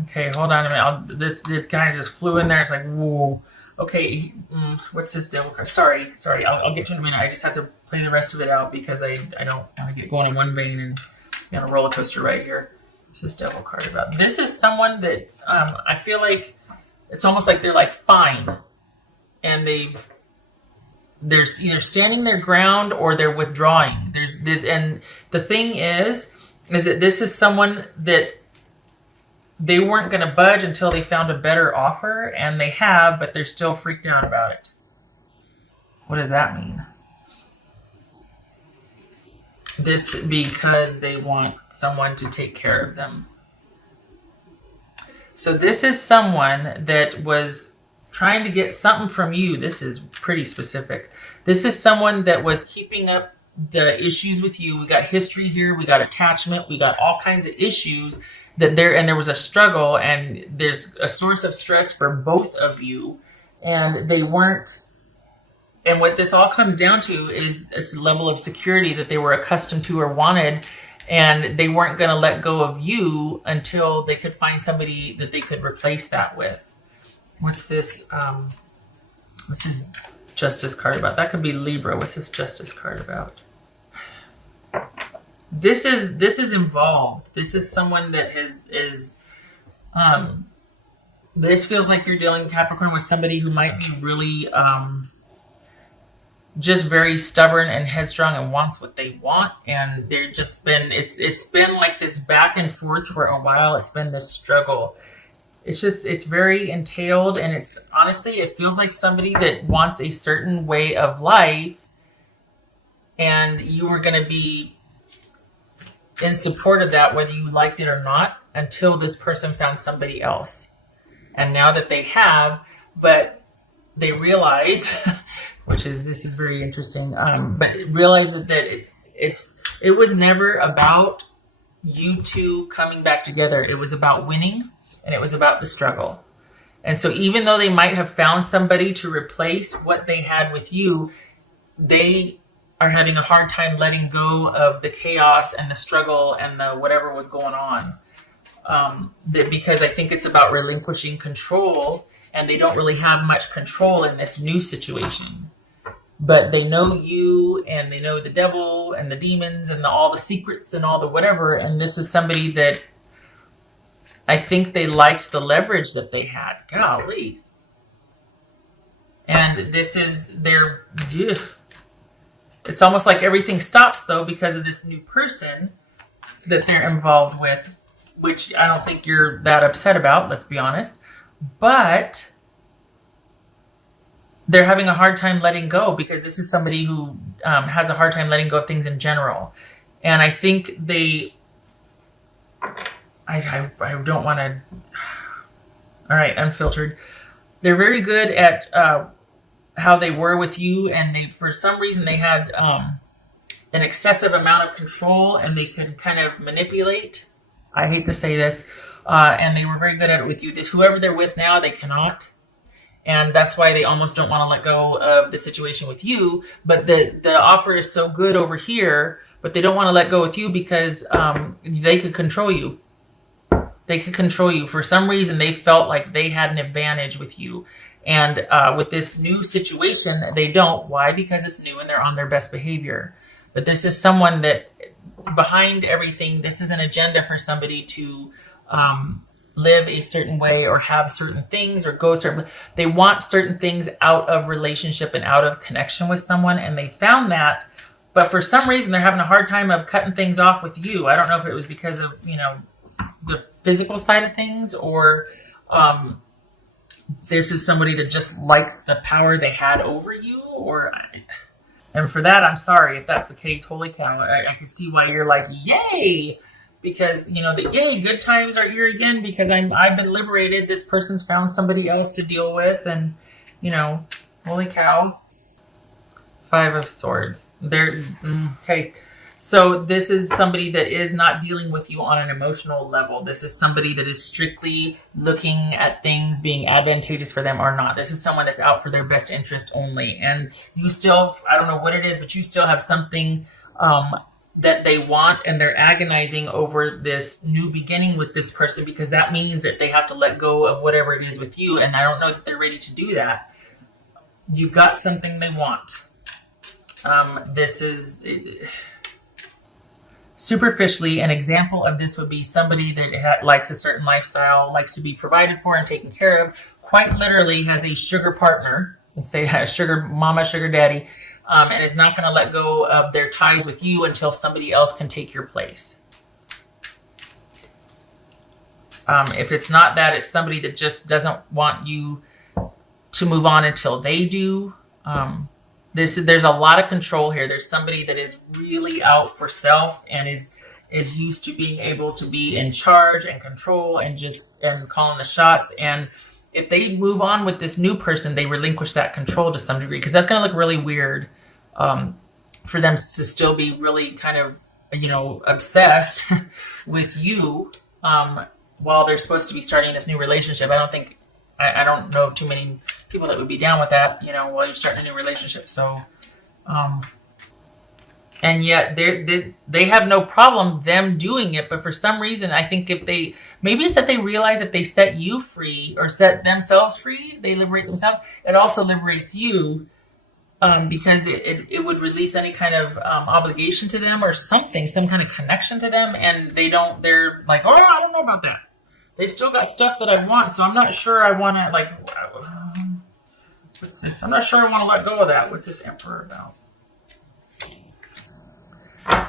Okay, hold on a minute. This guy just flew in there. It's like, whoa. Okay, what's this devil card? Sorry. I'll get to it in a minute. I just have to play the rest of it out because I don't want to get going in one vein and be on a roller coaster right here. What's this devil card about? This is someone that I feel like it's almost like they're like fine, and they're either standing their ground or they're withdrawing. There's this, and the thing is that this is someone that they weren't going to budge until they found a better offer, and they have, but they're still freaked out about it. What does that mean? This because they want someone to take care of them. So this is someone that was trying to get something from you. This is pretty specific. This is someone that was keeping up the issues with you. We got history here. We got attachment. We got all kinds of issues that there was a struggle, and there's a source of stress for both of you, and they weren't. And what this all comes down to is this level of security that they were accustomed to or wanted, and they weren't going to let go of you until they could find somebody that they could replace that with. What's this? What's his Justice card about? That could be Libra. What's this Justice card about? This is involved. This is someone that is this feels like you're dealing, Capricorn, with somebody who might be really just very stubborn and headstrong and wants what they want, and they're just been it's been like this back and forth for a while. It's been this struggle. It's very entailed, and it's honestly, it feels like somebody that wants a certain way of life, and you were going to be in support of that, whether you liked it or not, until this person found somebody else. And now that they have, but they realize, this is very interesting, but realize that it was never about you two coming back together. It was about winning, and it was about the struggle. And so even though they might have found somebody to replace what they had with you, they are having a hard time letting go of the chaos and the struggle and the whatever was going on. Because I think it's about relinquishing control, and they don't really have much control in this new situation. But they know you, and they know the devil and the demons and all the secrets and all the whatever. And this is somebody that I think they liked the leverage that they had. Golly. And this is their... Ugh. It's almost like everything stops, though, because of this new person that they're involved with, which I don't think you're that upset about, let's be honest. But they're having a hard time letting go, because this is somebody who has a hard time letting go of things in general. And I think I don't want to... All right, unfiltered. They're very good at... how they were with you, and they, for some reason, they had an excessive amount of control, and they could kind of manipulate. I hate to say this, and they were very good at it with you. Whoever they're with now, they cannot, and that's why they almost don't want to let go of the situation with you. But the offer is so good over here, but they don't want to let go with you because they could control you. They could control you. For some reason, they felt like they had an advantage with you. And with this new situation, they don't. Why? Because it's new and they're on their best behavior. But this is someone that, behind everything, this is an agenda for somebody to live a certain way or have certain things or go certain... They want certain things out of relationship and out of connection with someone, and they found that. But for some reason, they're having a hard time of cutting things off with you. I don't know if it was because of, the physical side of things, or... this is somebody that just likes the power they had over you, and for that, I'm sorry if that's the case. Holy cow. I can see why you're like, yay, because, the yay, good times are here again, because I've been liberated. This person's found somebody else to deal with, and, holy cow. 5 of Swords. Okay. So this is somebody that is not dealing with you on an emotional level. This is somebody that is strictly looking at things being advantageous for them or not. This is someone that's out for their best interest only. And you still, I don't know what it is, but you still have something that they want, and they're agonizing over this new beginning with this person because that means that they have to let go of whatever it is with you. And I don't know that they're ready to do that. You've got something they want. This is superficially an example of this would be somebody that likes a certain lifestyle, likes to be provided for and taken care of, quite literally has a sugar partner, let's say a sugar mama, sugar daddy, and is not going to let go of their ties with you until somebody else can take your place. If it's not that, it's somebody that just doesn't want you to move on until they do. There's a lot of control here. There's somebody that is really out for self and is used to being able to be in charge and control and calling the shots. And if they move on with this new person, they relinquish that control to some degree, because that's going to look really weird for them to still be really kind of, obsessed with you while they're supposed to be starting this new relationship. I don't know too many people that would be down with that, while you're starting a new relationship. So, and yet they have no problem them doing it. But for some reason, I think maybe it's that they realize if they set you free or set themselves free, they liberate themselves. It also liberates you, because it would release any kind of obligation to them or something, some kind of connection to them. And they're like, oh, I don't know about that. They still got stuff that I want, so I'm not sure I want to, what's this? I'm not sure I want to let go of that. What's this Emperor about?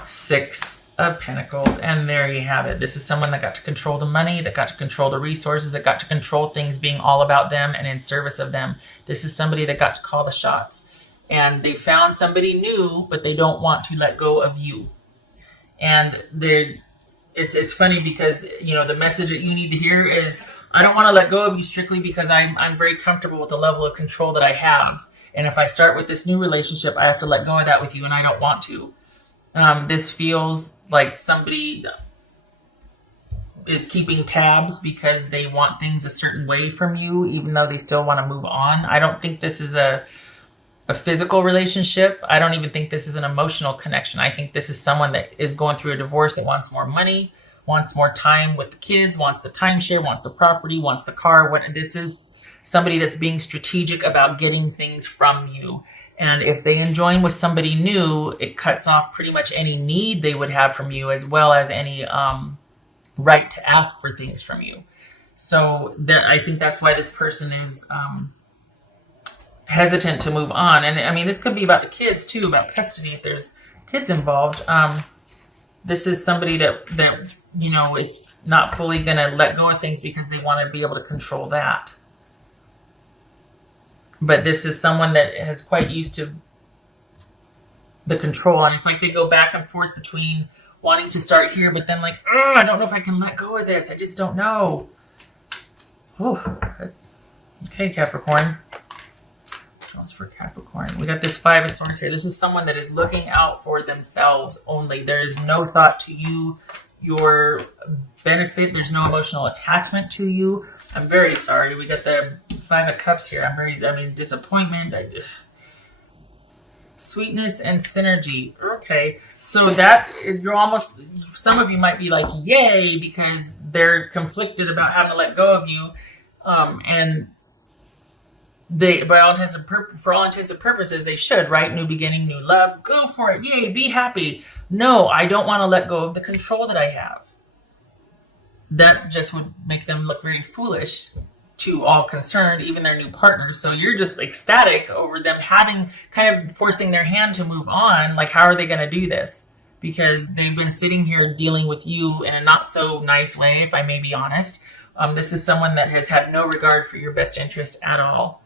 6 of Pentacles, and there you have it. This is someone that got to control the money, that got to control the resources, that got to control things being all about them and in service of them. This is somebody that got to call the shots. And they found somebody new, but they don't want to let go of you. And it's funny because, the message that you need to hear is, I don't want to let go of you strictly because I'm very comfortable with the level of control that I have. And if I start with this new relationship, I have to let go of that with you, and I don't want to. This feels like somebody is keeping tabs because they want things a certain way from you, even though they still want to move on. I don't think this is a physical relationship. I don't even think this is an emotional connection. I think this is someone that is going through a divorce that wants more money, wants more time with the kids, wants the timeshare, wants the property, wants the car. This is somebody that's being strategic about getting things from you. And if they join with somebody new, it cuts off pretty much any need they would have from you, as well as any right to ask for things from you. So I think that's why this person is hesitant to move on. And I mean, this could be about the kids too, about custody if there's kids involved. This is somebody that is not fully going to let go of things because they want to be able to control that. But this is someone that is quite used to the control. And it's like they go back and forth between wanting to start here, but then like, oh, I don't know if I can let go of this. I just don't know. Oh, okay, Capricorn. For Capricorn, we got this 5 of Swords here. This is someone that is looking out for themselves only. There is no thought to you, your benefit. There's no emotional attachment to you. I'm very sorry. We got the 5 of Cups here. Disappointment. Sweetness and synergy. Okay, so that some of you might be like, yay, because they're conflicted about having to let go of you, and they, for all intents and purposes, they should, right? New beginning, new love. Go for it. Yay, be happy. No, I don't want to let go of the control that I have. That just would make them look very foolish to all concerned, even their new partners. So you're just ecstatic over them kind of forcing their hand to move on. Like, how are they going to do this? Because they've been sitting here dealing with you in a not so nice way, if I may be honest. This is someone that has had no regard for your best interest at all,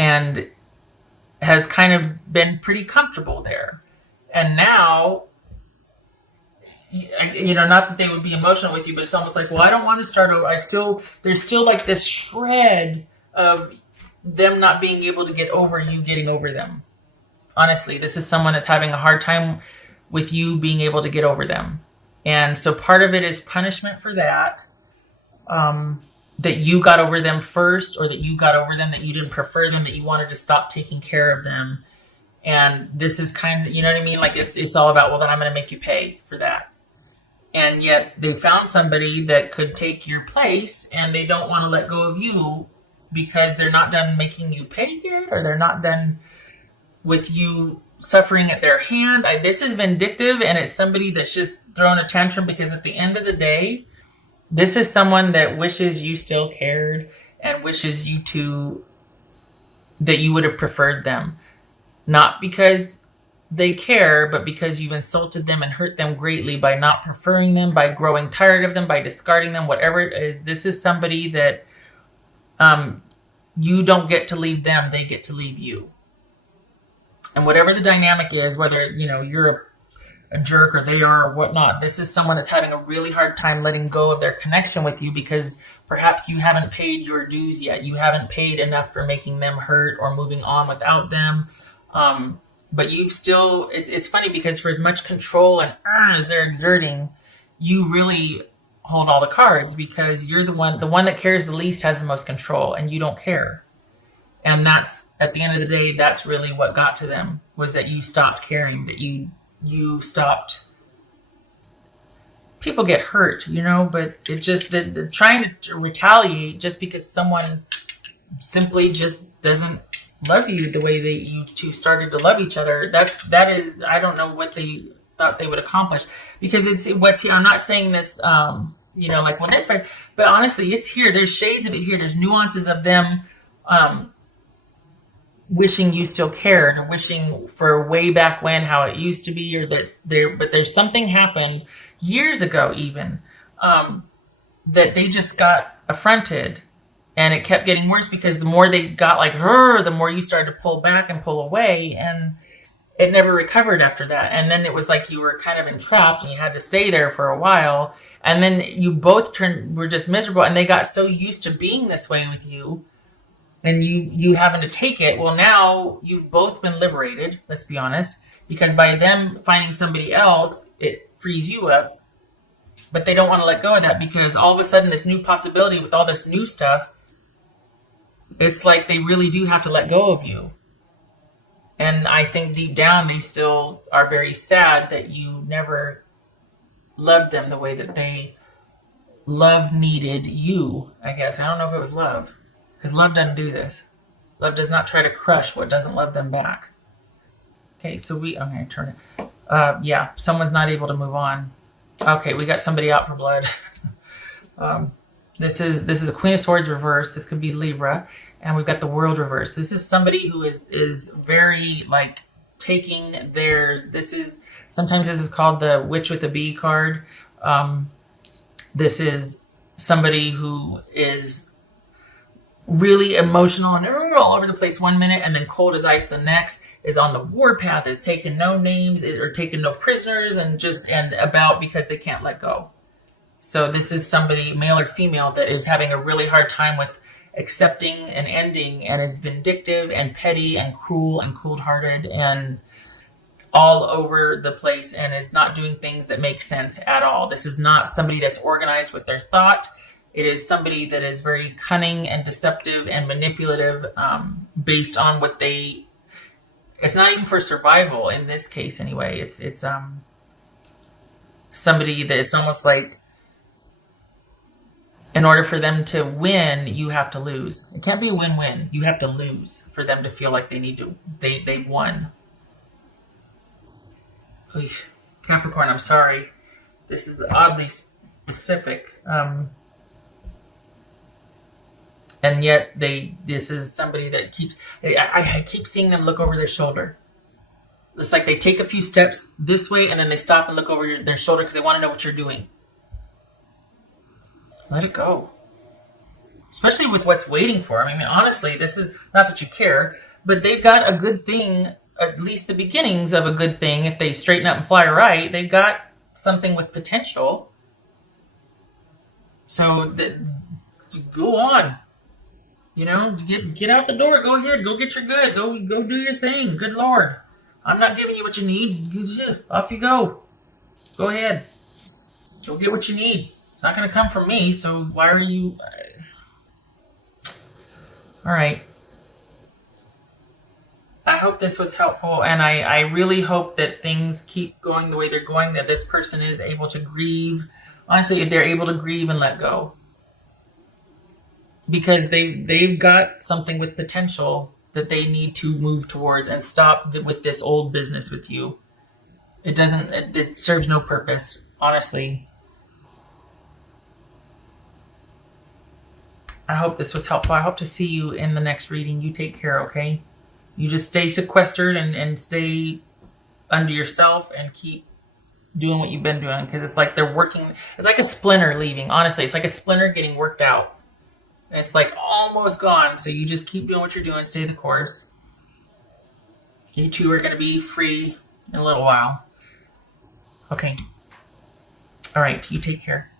and has kind of been pretty comfortable there. And now, not that they would be emotional with you, but it's almost like, well, I don't want to start over. There's still like this shred of them not being able to get over you getting over them. Honestly, this is someone that's having a hard time with you being able to get over them. And so part of it is punishment for that. That you got over them first, or that you got over them, that you didn't prefer them, that you wanted to stop taking care of them. And this is kind of, you know what I mean? Like it's all about, well, then I'm going to make you pay for that. And yet they found somebody that could take your place, and they don't want to let go of you because they're not done making you pay yet, or they're not done with you suffering at their hand. This is vindictive, and it's somebody that's just throwing a tantrum because at the end of the day, this is someone that wishes you still cared and wishes that you would have preferred them. Not because they care, but because you've insulted them and hurt them greatly by not preferring them, by growing tired of them, by discarding them, whatever it is. This is somebody that you don't get to leave them, they get to leave you. And whatever the dynamic is, whether you're a jerk or they are or whatnot, this is someone that's having a really hard time letting go of their connection with you because perhaps you haven't paid your dues yet. You haven't paid enough for making them hurt or moving on without them. But you've still, it's funny because for as much control and as they're exerting, you really hold all the cards because you're the one that cares the least has the most control, and you don't care. And that's, at the end of the day, that's really what got to them, was that you stopped caring, that you stopped. People get hurt, but it just, the trying to retaliate just because someone simply just doesn't love you the way that you two started to love each other. That is, I don't know what they thought they would accomplish, because it's what's here. I'm not saying this, like when this, but honestly, it's here. There's shades of it here. There's nuances of them, wishing you still cared, or wishing for way back when how it used to be, or that but there's something happened years ago even, that they just got affronted, and it kept getting worse because the more they got like her, the more you started to pull back and pull away, and it never recovered after that. And then it was like you were kind of entrapped and you had to stay there for a while, and then you both were just miserable, and they got so used to being this way with you, and you having to take it. Well, now you've both been liberated, let's be honest, because by them finding somebody else, it frees you up. But they don't want to let go of that because all of a sudden this new possibility with all this new stuff, it's like they really do have to let go of you. And I think deep down they still are very sad that you never loved them the way that they needed you, I guess. I don't know if it was love. Because love doesn't do this. Love does not try to crush what doesn't love them back. Okay, so I'm going to turn it. Yeah, someone's not able to move on. Okay, we got somebody out for blood. This is a Queen of Swords reverse. This could be Libra. And we've got the World reverse. This is somebody who is very, like, taking theirs. Sometimes this is called the Witch with a Bee card. This is somebody who is really emotional and all over the place one minute, and then cold as ice the next, is on the warpath, is taking no names or taking no prisoners, and about because they can't let go. So this is somebody, male or female, that is having a really hard time with accepting an ending, and is vindictive and petty and cruel and cold-hearted and all over the place, and is not doing things that make sense at all. This is not somebody that's organized with their thought. It is somebody that is very cunning and deceptive and manipulative, based on what it's not even for survival in this case anyway. It's somebody that it's almost like in order for them to win, you have to lose. It can't be a win-win. You have to lose for them to feel like they've won. Capricorn, I'm sorry. This is oddly specific. And yet this is somebody that I keep seeing them look over their shoulder. It's like they take a few steps this way and then they stop and look over their shoulder because they want to know what you're doing. Let it go. Especially with what's waiting for them. I mean, honestly, this is not that you care, but they've got a good thing, at least the beginnings of a good thing. If they straighten up and fly right, they've got something with potential. So go on. Get out the door. Go ahead. Go get your good. Go do your thing. Good Lord. I'm not giving you what you need. Off you go. Go ahead. Go get what you need. It's not going to come from me, so why are you... All right. I hope this was helpful, and I really hope that things keep going the way they're going, that this person is able to grieve. Honestly, they're able to grieve and let go. Because they've got something with potential that they need to move towards and stop with this old business with you. It serves no purpose, honestly. I hope this was helpful. I hope to see you in the next reading. You take care, okay? You just stay sequestered and stay under yourself and keep doing what you've been doing, because it's like they're working. It's like a splinter leaving. Honestly, it's like a splinter getting worked out. And it's like almost gone. So you just keep doing what you're doing. Stay the course. You two are going to be free in a little while. Okay. All right. You take care.